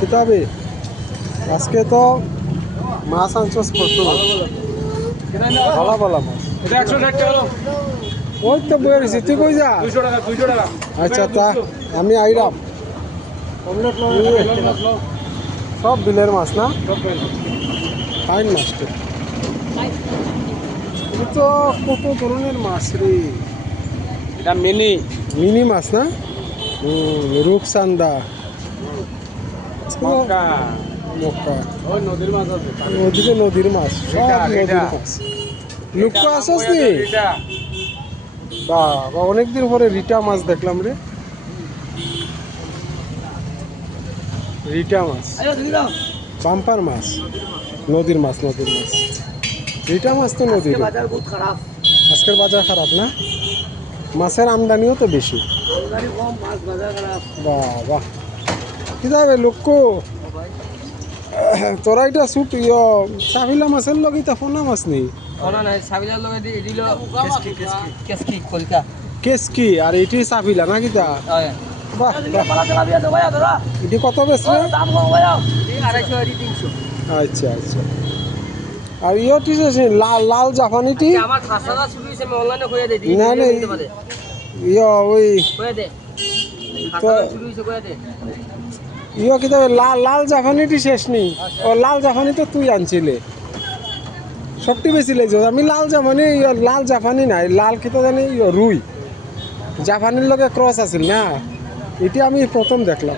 কিতাবে আজকে তো মাছ আনছস প্রচুর ভালো ভালো মাছ এটা 160 টাকা হলো ওই তো বই রয়েছি তুই কই যা 200 টাকা আচ্ছা তা আমি আইরাম সব বিলের মাছ না ফাইন মাছ তো এটা তো কত ধরনের মাছ রে এটা মিনি মিনি মাছ না রূপচান্দা মক্কা মক্কা ওই নদীর মাছ আছে ওদিকে নদীর মাছ সব নদীর মাছ লুকা আসস নি এটা বা অনেকদিন পরে রিটা মাছ দেখলাম রে রিটা মাছ বাম্পার মাছ নদীর মাছ রিটা মাছ তো নদীর আজকের বাজার খারাপ না মাছের আমদানিও তো বেশি বাহ বাহ কি যাবে লক্ষ্য তোরা এটা সুট চাবিলা মাছের লগে তা ফোনা মাছ নেই কেসকি আর এটি চাবিলা না কিতা বাহ এটি কত বেশি আচ্ছা আচ্ছা আর ইয়টি লাল লাল জাপানিটি না না ওই কিতা লাল লাল জাপানিটি শেষ নেই ও লাল জাপানি তো তুই আনছিলে সবটি বেশি লেগেছে আমি লাল জাপানি নাই লাল কিতা জানি রুই জাপানির লগে ক্রস আছিল না এটি আমি প্রথম দেখলাম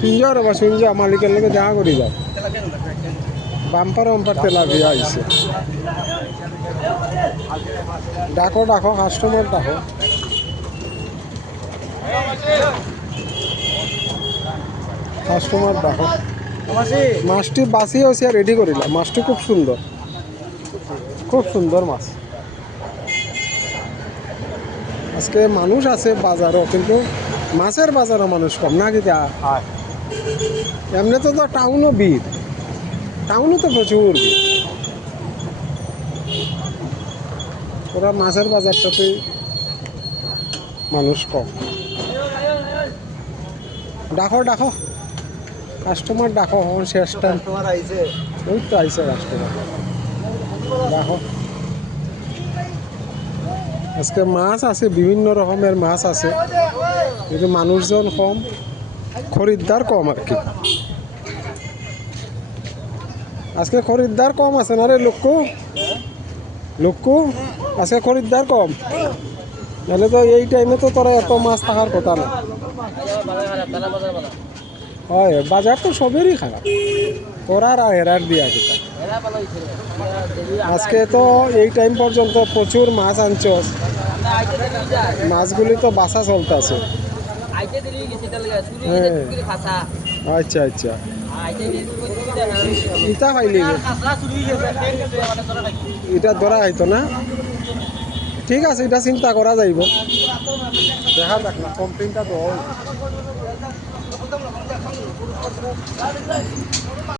শুনজাও রে বা শুনজাও মালিকের লগে দেখা করি যাও বাম্পার তেলাপিয়া আইছে ডাকো কাস্টমার ডাকো মাছটি বাছিয়ে হচ্ছে রেডি করিলাম মাছটি খুব সুন্দর মাছ আজকে মানুষ আছে বাজারও কিন্তু মাছের বাজারও মানুষ কম না কি এমনি তো টাউনও ভিড় টাউনও তো প্রচুর ভিড় ওরা মাছের বাজারটাতে মানুষ কম ডাকো কাস্টমার ডাকো শেষ টাইম ওই তো আইসে কাস্টমার ডাকো আজকে মাছ আছে বিভিন্ন রকমের মাছ আছে কিন্তু মানুষজন কম খরিদ্দার কম আর কি আজকে খরিদ্দার কম আছে না রে লক্ষ্য আজকে খরিদ্দার কম নাহলে তো এই টাইমে তো তোরা এত মাছ থাকার কথা না হয় বাজার তো সবেরই খারাপ তোরা হেরার দিয়া কিতা আজকে তো এই টাইম পর্যন্ত প্রচুর মাছ আনছস মাছগুলি তো বাসা চলতেছে আচ্ছা ইটা পাইলি এটা ধরা হইতো না ঠিক আছে এটা চিন্তা করা যাইব দেখা যাক না কমপ্লেনটা তো